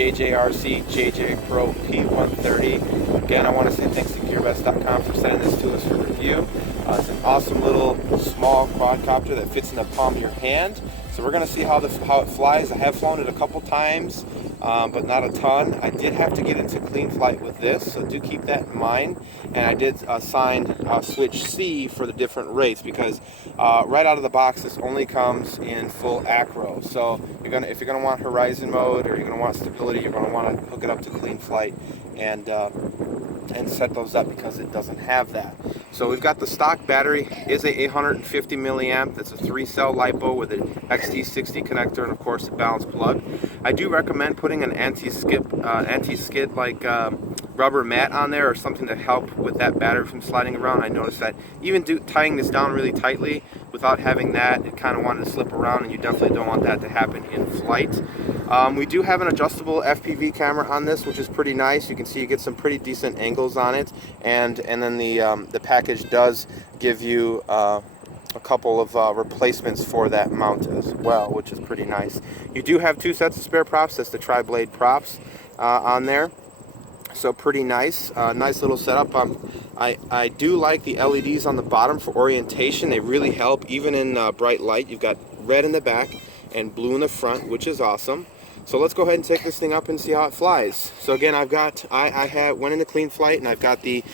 Jjrc Jjpro P130. Again, I want to say thanks to gearbest.com for sending this to us for review. It's an awesome little small quadcopter that fits in the palm of your hand. So we're going to see how it flies. I have flown it a couple times, but not a ton. I did have to get into cleanflight with this, so do keep that in mind. And I did assign switch C for the different rates because right out of the box this only comes in full acro. So if you're gonna want horizon mode or you're gonna want stability, you're gonna want to hook it up to cleanflight and set those up because it doesn't have that. So we've got the stock battery is a 850 milliamp. That's a 3-cell LiPo with an XT60 connector and of course a balance plug. I do recommend putting an anti-skid like rubber mat on there or something to help with that battery from sliding around. I noticed that even tying this down really tightly without having that, it kind of wanted to slip around, and you definitely don't want that to happen in flight. We do have an adjustable FPV camera on this, which is pretty nice. You can see you get some pretty decent angles on it, and then the package does give you a couple of replacements for that mount as well, which is pretty nice. You do have 2 sets of spare props. That's the tri-blade props on there. So pretty nice, nice little setup. I do like the LEDs on the bottom for orientation. They really help, even in bright light. You've got red in the back and blue in the front, which is awesome. So let's go ahead and take this thing up and see how it flies. So again, I went into cleanflight, and I've got the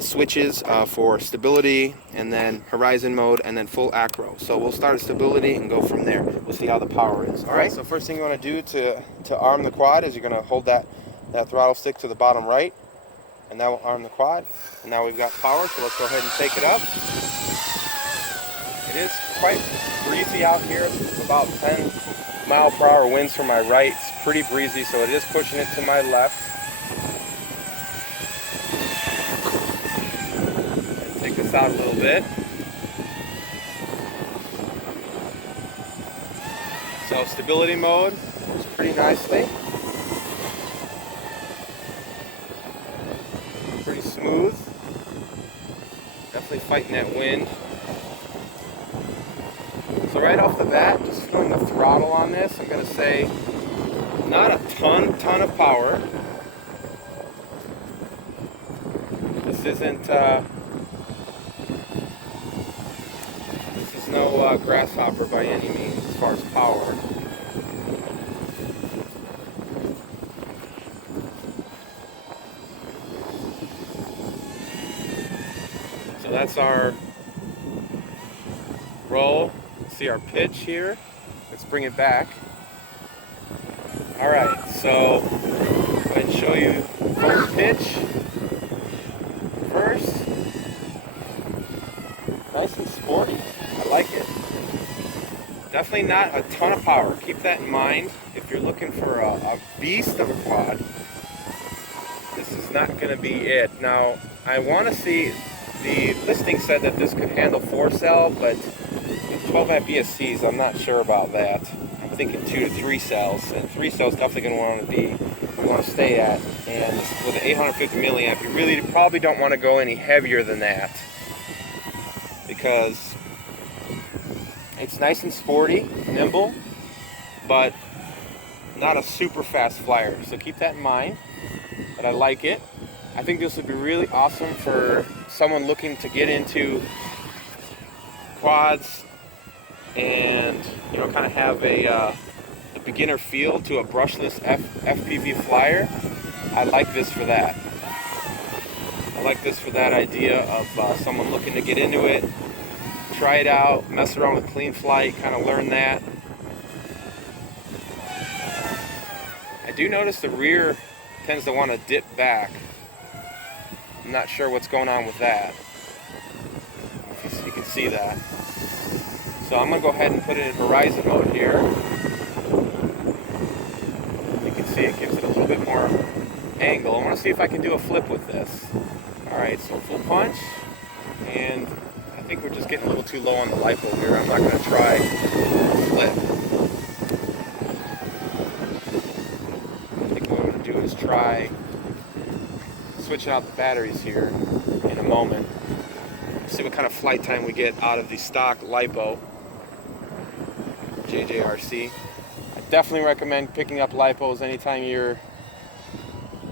switches for stability, and then horizon mode, and then full acro. So we'll start at stability and go from there. We'll see how the power is. All right. So first thing you want to do to arm the quad is you're going to hold that throttle stick to the bottom right, and that will arm the quad. And now we've got power, so let's go ahead and take it up. It is quite breezy out here. It's about 10-mile-per-hour winds from my right. It's pretty breezy, so it is pushing it to my left. Take this out a little bit. So stability mode is pretty nicely. Pretty smooth. Definitely fighting that wind. So right off the bat, just feeling the throttle on this, I'm going to say not a ton of power. This isn't this is no grasshopper by any means as far as power. So that's our roll. See our pitch here. Let's bring it back. All right, so go ahead and show you first pitch. First, nice and sporty. I like it. Definitely not a ton of power. Keep that in mind. If you're looking for a beast of a quad, this is not going to be it. Now, I want to see. The listing said that this could handle 4-cell, but with 12 amp ESCs, I'm not sure about that. I'm thinking 2 to 3 cells, and 3 cells definitely going to want to stay at. And with an 850 milliamp, you really probably don't want to go any heavier than that because it's nice and sporty, nimble, but not a super fast flyer. So keep that in mind. But I like it. I think this would be really awesome for someone looking to get into quads and kind of have a beginner feel to a brushless FPV flyer. I like this for that. I like this for that idea of someone looking to get into it, try it out, mess around with cleanflight, kind of learn that. I do notice the rear tends to want to dip back. I'm not sure what's going on with that. You can see that. So I'm going to go ahead and put it in horizon mode here. You can see it gives it a little bit more angle. I want to see if I can do a flip with this. Alright, so full punch. And I think we're just getting a little too low on the LiPo here. I'm not going to try a flip. I think what I'm going to do is try switching out the batteries here in a moment. See what kind of flight time we get out of the stock LiPo Jjrc. I definitely recommend picking up LiPos anytime you're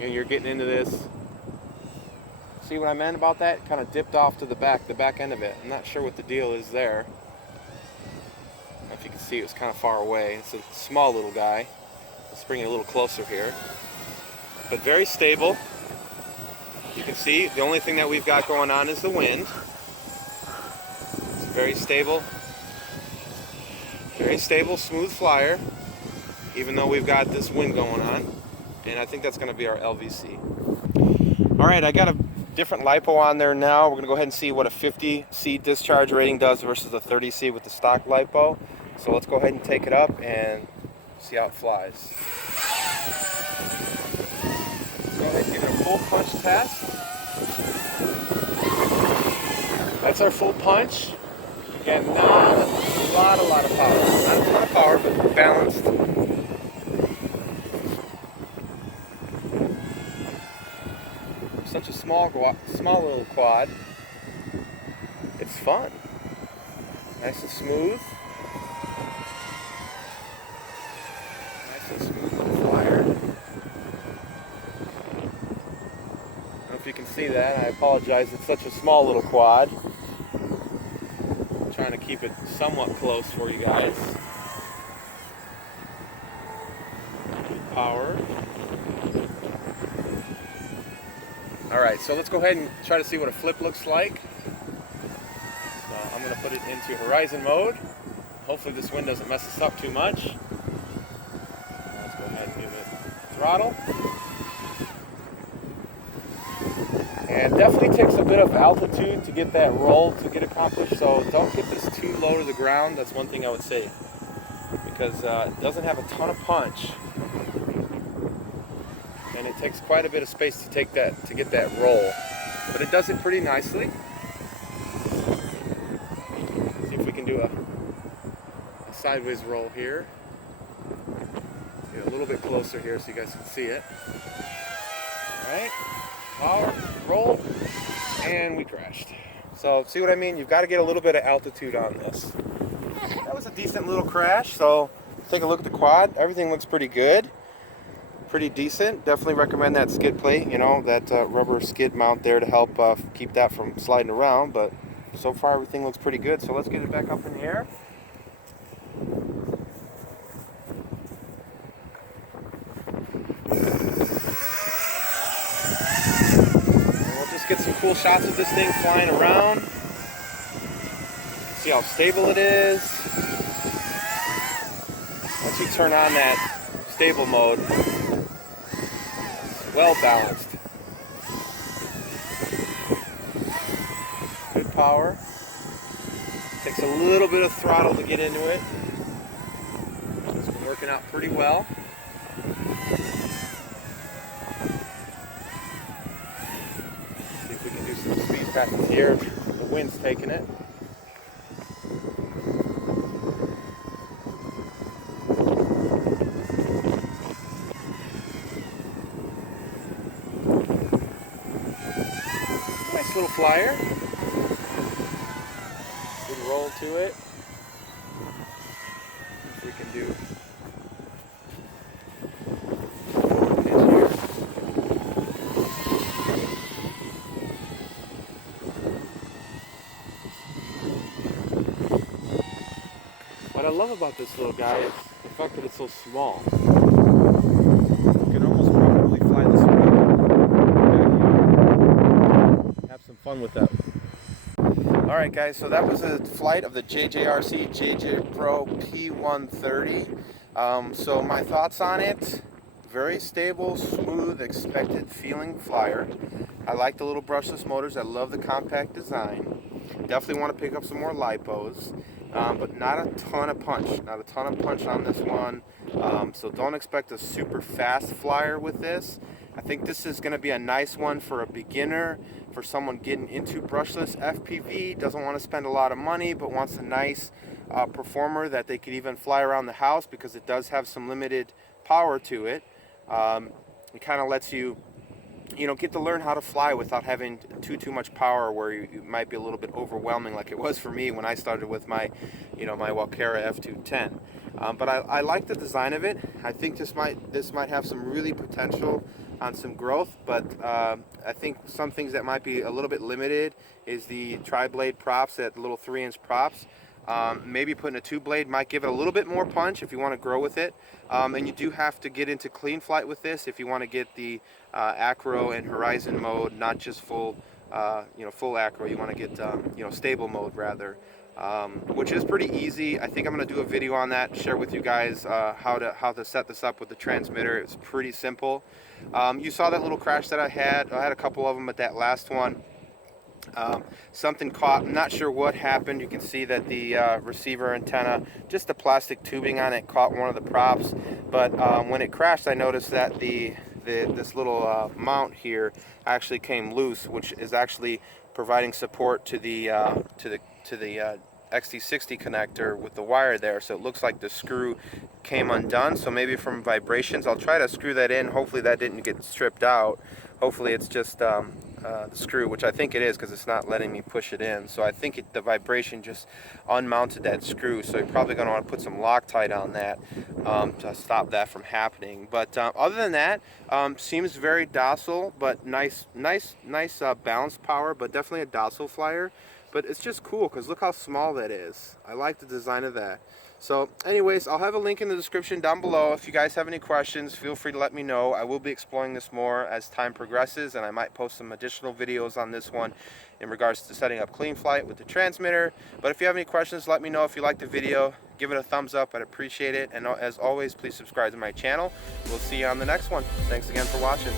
and you're getting into this. See what I meant about that? Kind of dipped off to the back end of it. I'm not sure what the deal is there. I don't know if you can see, it was kind of far away. It's a small little guy. Let's bring it a little closer here. But very stable. You can see the only thing that we've got going on is the wind. It's very stable, smooth flyer, even though we've got this wind going on. And I think that's going to be our LVC. All right, I got a different LiPo on there now. We're going to go ahead and see what a 50C discharge rating does versus a 30C with the stock LiPo. So let's go ahead and take it up and see how it flies. Go ahead and give it a full punch test. That's our full punch. Again, not a lot of power. Not a ton of power, but balanced. Such a small little quad. It's fun. Nice and smooth. Nice and smooth little flyer. I don't know if you can see that. I apologize. It's such a small little quad. I'm trying to keep it somewhat close for you guys. Good power. Alright, so let's go ahead and try to see what a flip looks like. So I'm going to put it into horizon mode. Hopefully this wind doesn't mess us up too much. Let's go ahead and give it throttle. And definitely takes a bit of altitude to get that roll to get accomplished, so don't get this too low to the ground. That's one thing I would say, because it doesn't have a ton of punch. And it takes quite a bit of space to get that roll, but it does it pretty nicely. See if we can do a sideways roll here. Get a little bit closer here so you guys can see it. All right, power, roll, and we crashed. So see what I mean? You've got to get a little bit of altitude on this. That was a decent little crash. So take a look at the quad. Everything looks pretty good. Pretty decent. Definitely recommend that skid plate, you know, that rubber skid mount there to help keep that from sliding around. But so far everything looks pretty good. So let's get it back up in the air. And we'll just get some cool shots of this thing flying around. See how stable it is. Once you turn on that stable mode, well balanced. Good power. Takes a little bit of throttle to get into it. It's been working out pretty well. See if we can do some speed passes here. The wind's taking it. Little flyer. Good roll to it. If we can do what I love about this little guy is the fact that it's so small. You can almost probably fly this around. Have some fun with that. Alright guys, so that was a flight of the Jjrc Jjpro P130. So my thoughts on it: very stable, smooth, expected feeling flyer. I like the little brushless motors. I love the compact design. Definitely want to pick up some more LiPos, but not a ton of punch. Not a ton of punch on this one. So don't expect a super fast flyer with this. I think this is going to be a nice one for a beginner, for someone getting into brushless FPV, doesn't want to spend a lot of money but wants a nice performer that they could even fly around the house, because it does have some limited power to it. It kind of lets you get to learn how to fly without having too much power, where you might be a little bit overwhelming, like it was for me when I started with my my Walkera F210. But I like the design of it. I think this might have some really potential on some growth, but I think some things that might be a little bit limited is the tri-blade props, at little 3-inch props. Maybe putting a 2-blade might give it a little bit more punch if you want to grow with it. And you do have to get into clean flight with this if you want to get the acro and horizon mode, not just full full acro. You want to get stable mode rather, which is pretty easy. I think I'm going to do a video on that, share with you guys how to set this up with the transmitter. It's pretty simple. You saw that little crash that I had. I had a couple of them at that last one. Something caught. I'm not sure what happened. You can see that the receiver antenna, just the plastic tubing on it, caught one of the props. But when it crashed, I noticed that this little mount here actually came loose, which is actually providing support to the XT60 connector with the wire there. So it looks like the screw came undone. So maybe from vibrations, I'll try to screw that in. Hopefully that didn't get stripped out. Hopefully it's just the screw, which I think it is, because it's not letting me push it in. So I think the vibration just unmounted that screw. So you're probably going to want to put some Loctite on that to stop that from happening. But other than that, seems very docile, but nice balance power, but definitely a docile flyer. But it's just cool because look how small that is. I like the design of that. So anyways, I'll have a link in the description down below. If you guys have any questions, feel free to let me know. I will be exploring this more as time progresses, and I might post some additional videos on this one in regards to setting up clean flight with the transmitter. But if you have any questions, let me know. If you like the video, give it a thumbs up. I'd appreciate it. And as always, please subscribe to my channel. We'll see you on the next one. Thanks again for watching.